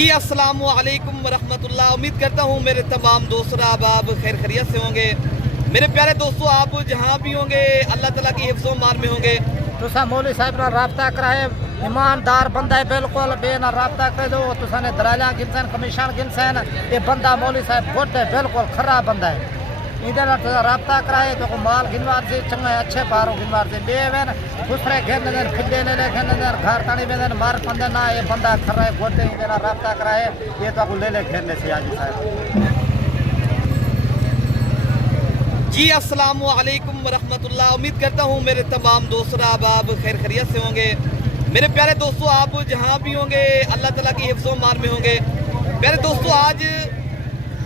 जी अस्सलाम वालेकुम वरहमतुल्लाह। उम्मीद करता हूँ मेरे तमाम दोस्त आप खैर खैरियत से होंगे। मेरे प्यारे दोस्तों, आप जहाँ भी होंगे अल्लाह ताला की हिफ्ज़ो मान में होंगे। तुसा मौलवी साहब ना राब्ता कराए, ईमानदार बंदा है बिल्कुल, बे ना राब्ता करे दो तुसा ने दलालियां गिनसन कमीशन गिनसन, ये बंदा मौलवी साहब गुड है, बिल्कुल खराब बंदा है। इधर राब्ता कराए तो माल गिनवार से चंगा अच्छे पारो गिनवार से बेवन दूसरे घेर नजर फिल्ले ले घेर नजर घर तानी में मार पंदे ना, ये बंदा खरा है गुड है। इधर राब्ता कराए ये तो ले घेरने से आज साहब। जी अस्सलाम वालेकुम वरहमतुल्लाह। उम्मीद करता हूँ मेरे तमाम दोस्त आप खैर खैरियत से होंगे। मेरे प्यारे दोस्तों, आप जहाँ भी होंगे अल्लाह ताला की हिफ्ज़ो मान में होंगे। प्यारे दोस्तों, आज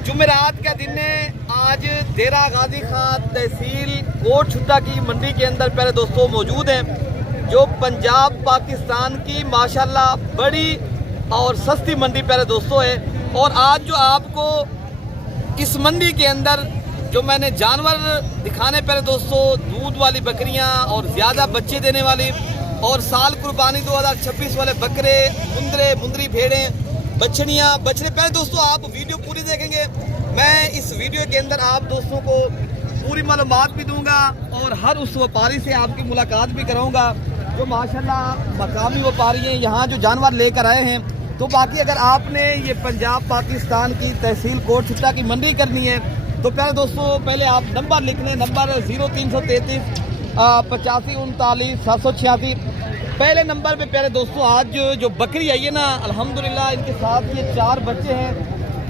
जुमेरात का दिन है। आज देरा गाजी खान तहसील कोट छुट्टा की मंडी के अंदर प्यारे दोस्तों मौजूद हैं, जो पंजाब पाकिस्तान की माशाल्लाह बड़ी और सस्ती मंडी प्यारे दोस्तों है। और आज जो आपको इस मंडी के अंदर जो मैंने जानवर दिखाने प्यारे दोस्तों, दूध वाली बकरियां और ज़्यादा बच्चे देने वाली और साल कुर्बानी 2026 वाले बकरे, मुंदरी भेड़ें, बछड़ियाँ बछड़े प्यारे दोस्तों, आप वीडियो पूरी देखेंगे। मैं इस वीडियो के अंदर आप दोस्तों को पूरी मालूमात भी दूंगा और हर उस व्यापारी से आपकी मुलाकात भी कराऊंगा जो माशाल्लाह मकामी व्यापारी हैं, यहाँ जो जानवर लेकर आए हैं। तो बाकी अगर आपने ये पंजाब पाकिस्तान की तहसील कोट छुट्टा की मंडी करनी है तो प्यारे दोस्तों पहले आप नंबर लिख लें। नंबर 0333 85 39 786। पहले नंबर पे प्यारे दोस्तों आज जो बकरी आई है ना, अल्हम्दुलिल्लाह इनके साथ ये 4 बच्चे हैं।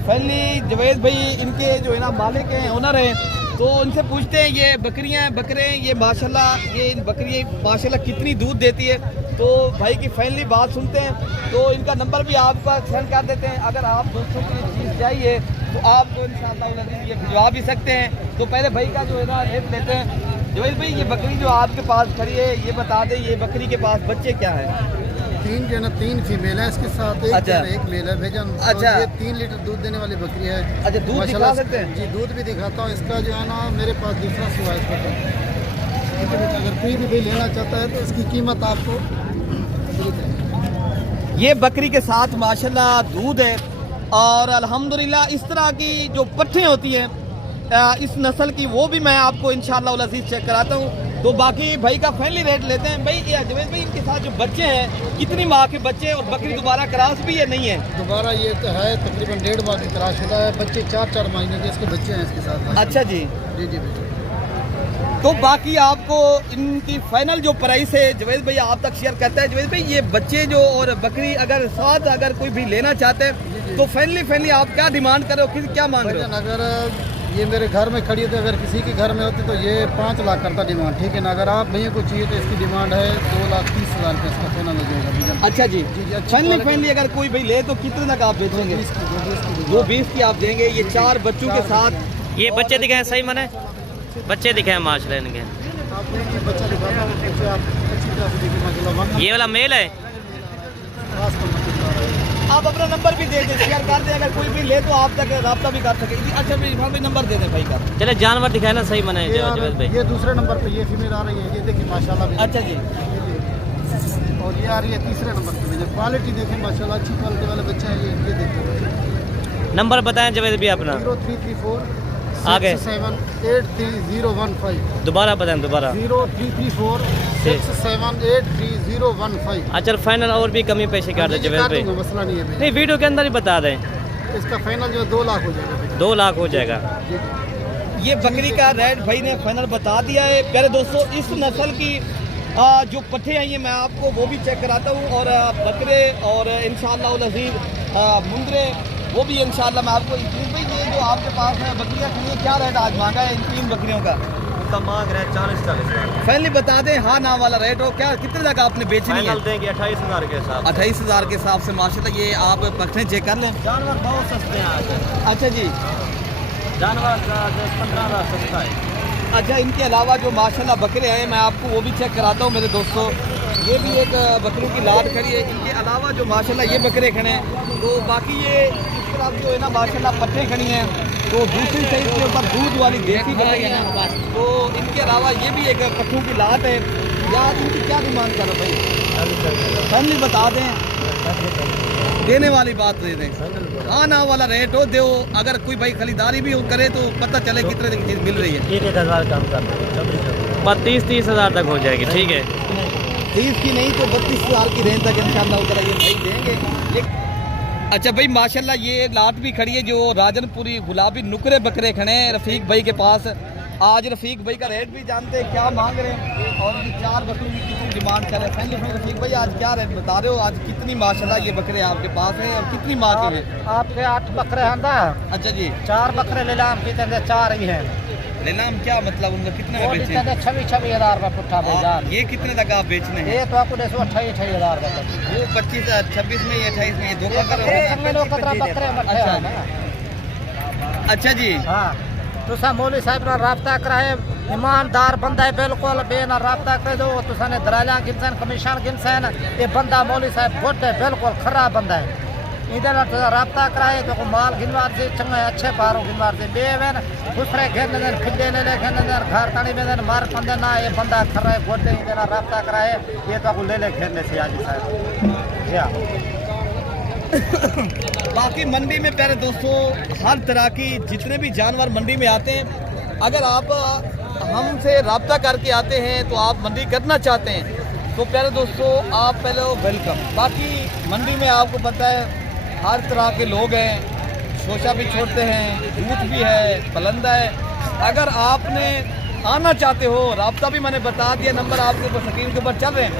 फैली जवेद भाई इनके जो है ना मालिक हैं, ओनर हैं। तो उनसे पूछते हैं ये बकरियां बकरे ये माशाल्लाह ये बकरी माशाल्लाह कितनी दूध देती है। तो भाई की फाइनली बात सुनते हैं। तो इनका नंबर भी आपका सेंड कर देते हैं। अगर आप दोस्तों की चीज़ चाहिए तो आपको इंशाअल्लाह ये भिजवा भी सकते हैं। तो पहले भाई का जो है ना रेट लेते हैं। जवेद भाई, ये बकरी जो आपके पास खड़ी है ये बता दें, ये बकरी के पास बच्चे क्या है? 3 जो है ना 3 फीमेल है इसके साथ, एक मेल है भेजन। अच्छा, ये 3 लीटर दूध देने वाली बकरी है। अच्छा, दूध दिखा सकते हैं? जी, दूध भी दिखाता हूँ। इसका जो है ना मेरे पास दूसरा सुबह इसका अगर कोई भी लेना चाहता है तो इसकी कीमत आपको ये बकरी के साथ माशाल्लाह दूध है। और अल्हम्दुलिल्लाह इस तरह की जो पट्ठें होती हैं इस नस्ल की वो भी मैं आपको इंशाअल्लाह अज़ीज़ चेक कराता हूँ। तो बाकी भाई का फाइनली रेट लेते हैं। भाई ये जवेद भाई इनके साथ जो बच्चे हैं कितनी माह के बच्चे और बकरी दोबारा क्रॉस भी है नहीं है? दोबारा ये तो है तकरीबन 1.5 माह की क्रॉस शुदा है। बच्चे 4-4 महीने के इसके बच्चे हैं इसके साथ। अच्छा जी जी जी जी। तो बाकी आपको इनकी फाइनल जो प्राइस है जवेद भाई आप तक शेयर करता है। जवेद भाई ये बच्चे जो और बकरी अगर साथ अगर कोई भी लेना चाहते हैं तो फाइनली आप क्या डिमांड कर रहे हो, क्या मांग रहे हो? अगर ये मेरे घर में खड़ी है तो अगर किसी के घर में होती तो ये 5 लाख करता डिमांड, ठीक है ना। अगर आप भैया को चाहिए तो इसकी डिमांड है 2,30,000 रुपये इसका फाइनल हो जाएगा। अच्छा जी जी। फाइनली अगर कोई भाई ले तो कितने तक आप बेचेंगे? 220 की आप देंगे। ये 4 बच्चों के साथ ये बच्चे दिखाए सही मने बच्चे दिखाए माशाल्लाह इनके। बच्चा दिखाता हूं, बच्चे आप अच्छी तरह से देखिए माशाल्लाह। ये वाला मेल है। आप अपना नंबर भी दे दें, शेयर कर दें, अगर कोई भी ले तो आप तक रब्ता भी कर सके। अच्छा भाई नंबर दे दें भाई का। चले जानवर दिखाए ना सही मने जवेद भाई। ये दूसरे नंबर पे ये फीमेल आ रही है, ये देखिए माशाल्लाह। अच्छा जी। और ये आ रही है तीसरे नंबर पे। क्वालिटी देखें माशाल्लाह, अच्छी क्वालिटी वाले बच्चे हैं ये देखिए। नंबर बताएं जवेद भाई अपना। 0334 आगे 6783 दोबारा बताएं दोबारा। 0334 6783 अच्छा फाइनल और भी कमी पैसे कर दे जवेद भाई। मसला नहीं है, नहीं वीडियो के अंदर ही बता दें। इसका फाइनल जो 2 लाख हो जाएगा। 2 लाख हो जाएगा। ये बकरी का रेट भाई ने फाइनल बता दिया है। प्यारे दोस्तों इस नस्ल की जो पट्ठे आई हैं मैं आपको वो भी चेक कराता हूँ और बकरे और इंशाअल्लाह अज़ीज़ मुंदरे वो भी इंशाअल्लाह मैं आपको। भाई ये जो आपके पास है बकरियाँ खड़ी हैं, क्या रेट आज मांगा है इन 3 बकरियों का? उसका मांग रहा है 40-40। फाइनली बता दें हाँ ना वाला रेट हो, क्या कितने तक आपने बेचनी है? देंगे 28,000 के हिसाब। 28,000 के हिसाब से माशाल्लाह। ये आप पट्ठे चेक कर लें। जानवर बहुत सस्ते हैं आज। अच्छा जी। जानवर 15,000 सस्ता है। अच्छा, इनके अलावा जो माशाल्लाह बकरे हैं मैं आपको वो भी चेक कराता हूँ मेरे दोस्तों। ये भी एक बकरों की लाट खड़ी है। इनके अलावा जो माशाल्लाह ये बकरे खड़े हैं तो बाकी ये इस तरफ जो है ना माशाल्लाह पट्टे खड़ी हैं। तो दूसरी साइड के ऊपर दूध वाली देसी बकरी हैं। तो इनके अलावा ये भी एक पट्टों की लाट है। यार इनकी क्या डिमांड कर रहे हो भाई? फैमिली बता दें। देने वाली बात दे दें, आना वाला रेट हो दो। अगर कोई भाई खरीदारी भी करे तो पता चले कितने की चीज़ मिल रही है। 1,000 कम कर दो, बस 30 हज़ार तक हो जाएगी। ठीक है, 30 की नहीं तो 32,000 की रेंज तक इंशाल्लाह उधर ये भाई देंगे। अच्छा भाई माशाल्लाह ये लाट भी खड़ी है जो राजनपुरी गुलाबी नुकरे बकरे खड़े हैं रफ़ीक भाई के पास। आज रफ़ीक भाई का रेट भी जानते हैं क्या मांग रहे हैं और ये 4 बकरी की कितनी डिमांड कर रहे हैं। रफ़ीक भाई आज क्या रेट बता रहे हो, आज कितनी माशाल्लाह ये बकरे आपके पास हैं और कितनी माँ के हैं? आपके 8 बकरे हैं ना? अच्छा जी, 4 बकरे नीलाम की तरह 4 ही हैं। नीलाम क्या मतलब उनका कितने में बेचे? 26 हज़ार रुपये पुट्ठा बेचा। ये कितने तक आप बेचने हैं? ये तो आपको 28 हज़ार रुपये। वो 25 26 में ये 28 में ये दो बकरे अच्छा जी, हाँ तुसा मौली साहब ना राबता कराए, ईमानदार बंदा है बिल्कुल, बे ना राबता करे दो तुसा ने दलालियां गिनसन कमीशन गिनसन। ये बंदा मौली साहब गुड है, बिल्कुल खराब बंदा है। इधर राबता कराए तो माल गिनवार से चंगा अच्छे पारो गिनवार से बेवन दूसरे घेर नजर फिल्डे ले ले नजर घर तानी में मार पंदे ना ये बंदा खरा है गुड है। इधर राबता कराए ये तो ले ले घेरने से आजी साहब जी हाँ। बाकी मंडी में प्यारे दोस्तों हर तरह की जितने भी जानवर मंडी में आते हैं, अगर आप हमसे रब्ता करके आते हैं तो आप मंडी करना चाहते हैं तो प्यारे दोस्तों आप पहले वेलकम। बाकी मंडी में आपको पता है हर तरह के लोग हैं, शोशा भी छोड़ते हैं, दूध भी है, पलंदा है। अगर आपने आना चाहते हो, रब्ता भी मैंने बता दिया, नंबर आपके ऊपर स्क्रीन के ऊपर चल रहे हैं।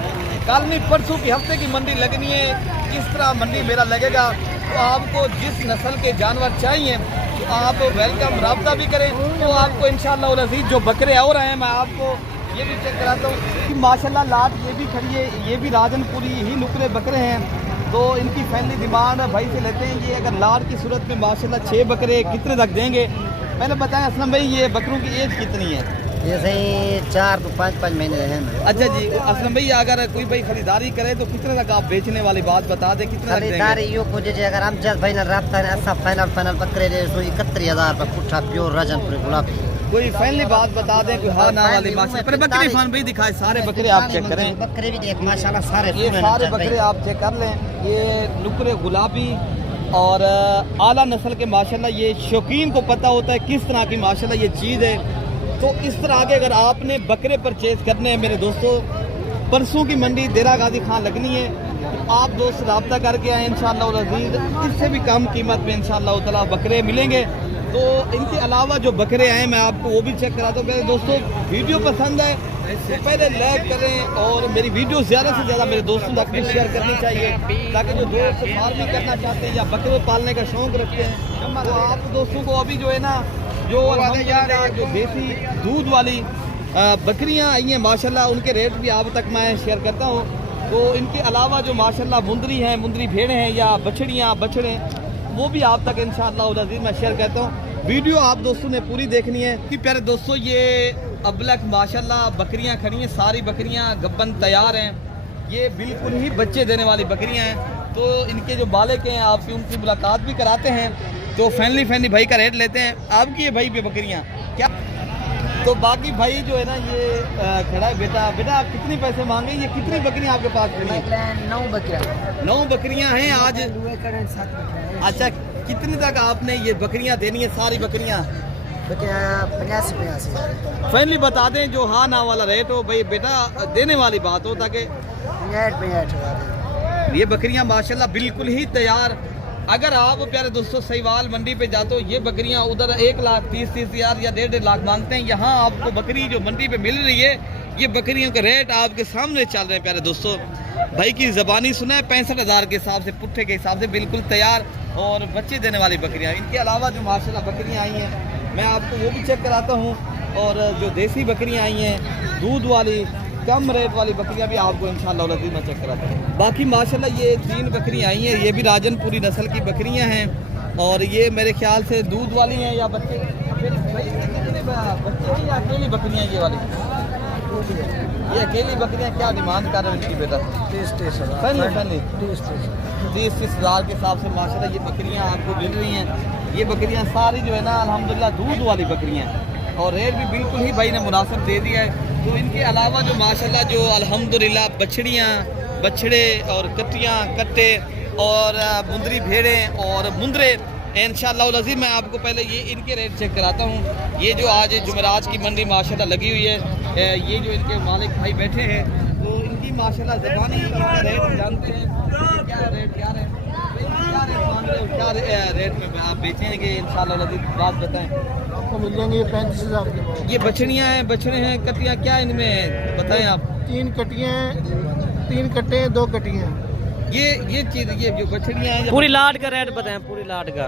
कल नहीं परसों की हफ्ते की मंडी लगनी है, किस तरह मंडी मेरा लगेगा तो आपको जिस नस्ल के जानवर चाहिए तो आप वेलकम रब्ता भी करें तो आपको इंशाअल्लाह उल अज़ीज़ जो बकरे और हैं मैं आपको ये भी चेक कराता हूँ कि माशाल्लाह लाट ये भी खड़ी है, ये भी राजनपुरी ही नुकरे बकरे हैं। तो इनकी फैमिली डिमांड भाई से लेते हैं। ये अगर लाट की सूरत में माशाल्लाह 6 बकरे कितने तक देंगे पहले बताएं असलम भाई, ये बकरों की एज कितनी है? ये सही 4 to 5 महीने हैं। अच्छा जी असलम भाई, अगर कोई भाई खरीदारी करे तो कितने तक आप बेचने वाली बात बता दें, कितने तक देंगे? खरीदारी यो को जे अगर हम जल्द फाइनल रास्ता है ऐसा फाइनल बकरे दे सो 71,000 रुपये पुट्ठा प्योर राजनपुरी गुलाबी। कोई फाइनली बात बता दें कोई हाँ ना वाली माशा पर बकरी फान भाई दिखाए सारे बकरे आप चेक करें। बकरे भी देख माशाल्लाह सारे ये सारे बकरे आप चेक कर लें। ये नुकरे गुलाबी और आला नस्ल के माशाल्लाह, ये शौकीन को पता होता है किस तरह की माशाल्लाह ये चीज़ है। तो इस तरह के अगर आपने बकरे परचेज करने हैं मेरे दोस्तों, परसों की मंडी देरा गाजी खां लगनी है तो आप दोस्त रब्ता करके आए इंशाअल्लाह उल अज़ीज़, इससे भी कम कीमत में इंशाअल्लाह ताला बकरे मिलेंगे। तो इनके अलावा जो बकरे आए मैं आपको वो भी चेक कराता हूँ। मेरे दोस्तों वीडियो पसंद है तो पहले लाइक करें और मेरी वीडियो ज़्यादा से ज़्यादा मेरे दोस्तों तक भी शेयर करनी चाहिए ताकि जो दोस्त फार्मिंग करना चाहते हैं या बकरे पालने का शौक़ रखते हैं तो आप दोस्तों को अभी जो है ना जो जो देसी दूध वाली बकरियां आई हैं माशाल्लाह, उनके रेट भी आप तक मैं शेयर करता हूं। तो इनके अलावा जो माशाल्लाह मुंदरी हैं, मुंदरी भेड़ें हैं या बछड़ियां बछड़े, वो भी आप तक इंशाअल्लाह उल अज़ीज़ मैं शेयर करता हूं। वीडियो आप दोस्तों ने पूरी देखनी है कि प्यारे दोस्तों ये अबलक माशाल्लाह बकरियां खड़ी हैं, सारी बकरियां गब्बन तैयार हैं। ये बिल्कुल ही बच्चे देने वाली बकरियां हैं। तो इनके जो मालिक हैं आपकी उनकी मुलाकात भी कराते हैं तो फैमिली भाई का रेट लेते हैं। आपकी ये भाई पे बकरियाँ क्या? तो बाकी भाई जो है ना ये खड़ा है बेटा आप कितनी पैसे मांगे? ये कितनी बकरियाँ आपके पास खड़ी हैं? 9 बकरियाँ। 9 बकरियाँ हैं आज। अच्छा कितने तक आपने ये बकरियाँ देनी है? सारी बकरियाँ 85 फैमिली बता दें जो हाँ ना वाला रेट हो भाई बेटा देने वाली बात हो ताकि 65 ये बकरियाँ माशाल्लाह बिल्कुल ही तैयार। अगर आप प्यारे दोस्तों सहीवाल मंडी पे जाते हो ये बकरियां उधर 1,30,000 या 1.5 लाख मांगते हैं, यहाँ आपको बकरी जो मंडी पे मिल रही है ये बकरियों के रेट आपके सामने चल रहे हैं। प्यारे दोस्तों भाई की ज़बानी सुना है 65,000 के हिसाब से, पुट्ठे के हिसाब से बिल्कुल तैयार और बच्चे देने वाली बकरियाँ। इनके अलावा जो माशाल्लाह बकरियाँ आई हैं मैं आपको वो भी चेक कराता हूँ और जो देसी बकरियाँ आई हैं दूध वाली कम रेट वाली बकरियां भी आपको इंशाअल्लाह उल अज़ीज़ मैं चेक कराता हूँ। बाकी माशाल्लाह ये 3 बकरियां आई हैं, ये भी राजनपुरी नस्ल की बकरियां हैं और ये मेरे ख्याल से दूध वाली हैं या बच्चे कितने बच्चे हैं या अकेली बकरियां? ये वाली ये अकेली बकरियां क्या डिमांड कर रहे हैं इनकी बेटा? 30,000 के हिसाब से माशाल्लाह ये बकरियाँ आपको मिल रही हैं। ये बकरियाँ सारी जो है ना अल्हम्दुलिल्लाह दूध वाली बकरियाँ हैं और रेट भी बिल्कुल ही भाई ने मुनासिब दे दिया है। तो इनके अलावा जो माशाल्लाह जो अल्हम्दुलिल्लाह बछड़ियाँ बछड़े और कट्टियाँ कट्टे और मुंदरी भेड़ें और मुंदरे इंशाअल्लाह अज़ीज़। मैं आपको पहले ये इनके रेट चेक कराता हूँ। ये जो आज जुमेरात की मंडी माशाल्लाह लगी हुई है, ये जो इनके मालिक भाई बैठे हैं तो इनकी माशाल्लाह ज़बानी रेट जानते हैं क्या रेट क्या है, क्या रेट में आप बेचेंगे इंशाअल्लाह अज़ीज़, बात बताएं। आपको मिल जाएंगे ये 35,000 के। ये बछड़ियाँ हैं, बछड़े हैं, कटियाँ क्या इनमें बताएं आप। 3 कटियाँ, 3 कट्टे, 2 कटियाँ। ये चीज़ ये जो बछड़ियाँ हैं पूरी लाट का रेट बताएं, पूरी लाट का।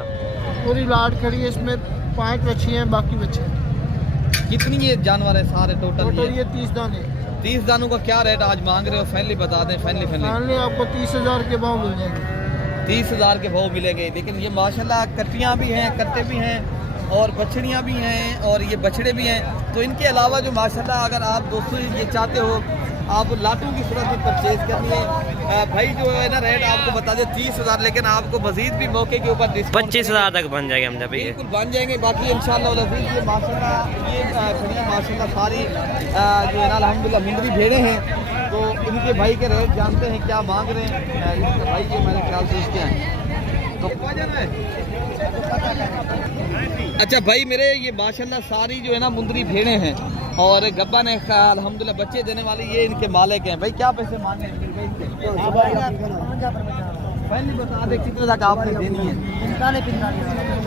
पूरी लाट खड़ी है, इसमें 5 बच्चियाँ हैं, बाकी बच्चे हैं। कितनी ये जानवर है सारे टोटल? ये 30 दाने। 30 दानों का क्या रेट आज मांग रहे हो? फाइनली बता दें, फाइनली आपको 30,000 के भाव मिल जाएंगे। 30,000 के भाव मिलेंगे। लेकिन ये माशाल्लाह कटियाँ भी हैं, कट्टे भी हैं और बछड़ियाँ भी हैं और ये बछड़े भी हैं। तो इनके अलावा जो माशाल्लाह अगर आप दोस्तों ये चाहते हो आप लाटों की सूरत में परचेज करनी है, भाई जो है ना रेट आपको बता दें 30,000, लेकिन आपको मजीद भी मौके के ऊपर 25,000 तक बन जाएगा हम जब ये बिल्कुल बन जाएंगे। बाकी इंशाअल्लाह अज़ीज़ ये माशाल्लाह ये खड़ियाँ माशाल्लाह सारी जो है ना अल्हम्दुलिल्लाह मुंदरी भेड़ें हैं। तो इनके भाई के रेट जानते हैं क्या मांग रहे हैं इनके भाई के, मेरे ख्याल से इसके हैं तो अच्छा भाई मेरे ये माशाल्लाह सारी जो है ना मुंदरी भेड़ें हैं और गब्बा ने अल्हम्दुलिल्लाह बच्चे देने वाली ये इनके मालिक हैं। भाई क्या पैसे मांगे पहले बता दे कितने तक आपने देनी है?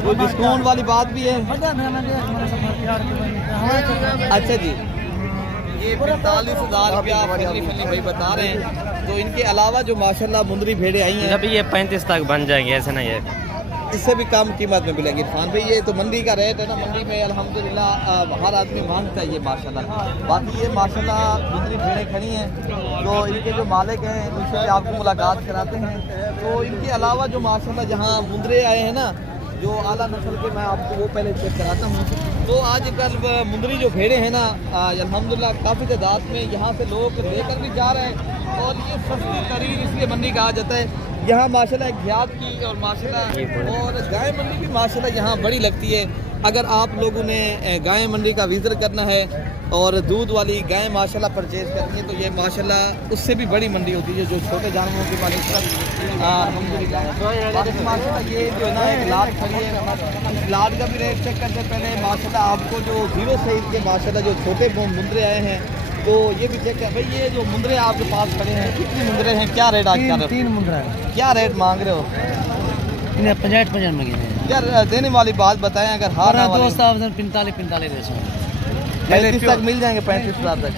कोई डिस्काउंट वाली बात भी है? अच्छा जी, ये 45,000 रुपया फैमिली भाई बता रहे हैं। तो इनके अलावा जो माशाल्लाह मुंदरी भेड़े आई हैं जब ये 35 तक बन जाएंगे, ऐसे नहीं है, इससे भी कम कीमत में मिलेंगी। इरफान भाई ये तो मंडी का रेट है ना, मंडी में अल्हम्दुलिल्लाह हर आदमी मांगता है ये माशाल्लाह। बाकी ये माशाल्लाह मुंदरी भेड़ें खड़ी हैं तो इनके जो मालिक हैं उनसे आपको मुलाकात कराते हैं। तो इनके अलावा जो माशाल्लाह जहाँ मुंदरे आए हैं ना जो आला नस्ल के, मैं आपको वो पहले चेक कराता हूँ। तो आजकल मुंदरी जो भेड़े हैं ना अल्हम्दुलिल्लाह काफ़ी तादाद में यहाँ से लोग लेकर भी जा रहे हैं और ये सस्ती तरीन इसलिए मंडी कहा जाता है। यहाँ माशाल्लाह एक घियात की और माशाल्लाह और गाय मंडी भी माशाल्लाह यहाँ बड़ी लगती है। अगर आप लोगों ने गाय मंडी का विज़िट करना है और दूध वाली गाय माशाल्लाह परचेज करनी है तो ये माशाल्लाह उससे भी बड़ी मंडी होती है जो छोटे जानवरों की मालिक माशाल्लाह। ये जो है ना एक लाट खड़ी है, लाट का भी रेट चेक करते पहले माशाल्लाह आपको जो 0 से इनके माशाल्लाह जो छोटे मुंदरे आए हैं तो ये भी चेक है। भाई ये जो मुंदरे आपके पास खड़े हैं कितने मुंदरे हैं, क्या रेट आज का? 3 मुंदरा है। क्या रेट मांग रहे हो? इन्हें 50 में यार देने वाली बात बताएं। अगर हार ना वाले 45 35 तक मिल जाएंगे, 35,000 तक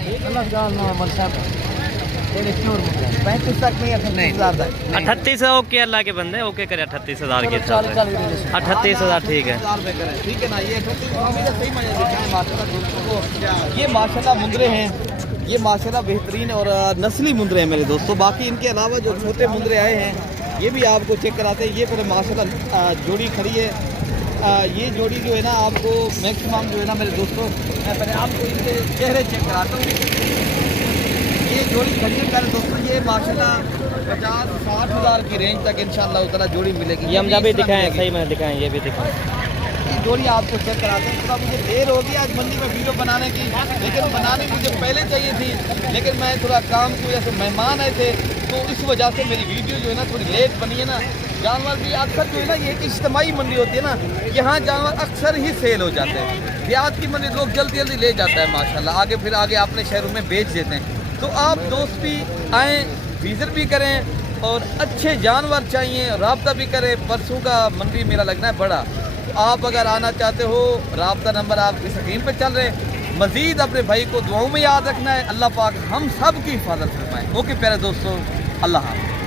35 तक नहीं, 38,000 तक 38 ओके, अल्लाह के बंदे ओके करे 38,000 के हिसाब से 38,000 ठीक है, ठीक है ना। ये 38,000 सही मजा दिखाएं माशाल्लाह दोस्तों को। ये माशाल्लाह मुंदरे हैं, ये माशाल्लाह बेहतरीन और नस्ली मुंदरे हैं मेरे दोस्तों। बाकी इनके अलावा जो छोटे मुंदरे आए हैं ये भी आपको चेक कराते हैं। ये फिर माशाल्लाह जोड़ी खड़ी है, ये जोड़ी जो है ना आपको मैक्सिमम जो है ना मेरे दोस्तों, मैं पहले आपको इनके चेहरे चेक कराता हूँ। ये जोड़ी खड़ी है मेरे दोस्तों, ये माशाल्लाह 50-60 हज़ार की रेंज तक इंशाअल्लाह उतना जोड़ी मिलेगी। ये हम जब भी दिखाएं सही में दिखाएं, ये भी दिखाएं। ये जोड़ी आपको चेक कराते हैं। थोड़ा मुझे देर हो गई आज मंडी में वीडियो बनाने की, लेकिन बनाने मुझे पहले चाहिए थी, लेकिन मैं थोड़ा काम की वजह से मेहमान आए थे तो इस वजह से मेरी वीडियो जो है ना थोड़ी लेट बनी है ना। जानवर भी अक्सर जो है ना ये एक इज्तिमाई मंडी होती है ना, यहाँ जानवर अक्सर ही सेल हो जाते हैं। देहात की मंडी लोग जल्दी जल्दी ले जाता है माशाल्लाह, आगे फिर आगे अपने शहरों में बेच देते हैं। तो आप दोस्त भी आएँ, विज़िट भी करें और अच्छे जानवर चाहिए रब्ता भी करें। परसों का मंडी मेला लगना है बड़ा, तो आप अगर आना चाहते हो रब्ता नंबर आपकी स्क्रीन पर चल रहे। मज़ीद अपने भाई को दुआओं में याद रखना है। अल्लाह पाक हम सब की हिफाजत फरमाए। ओके प्यारे दोस्तों, अल्लाह हाफ़िज़।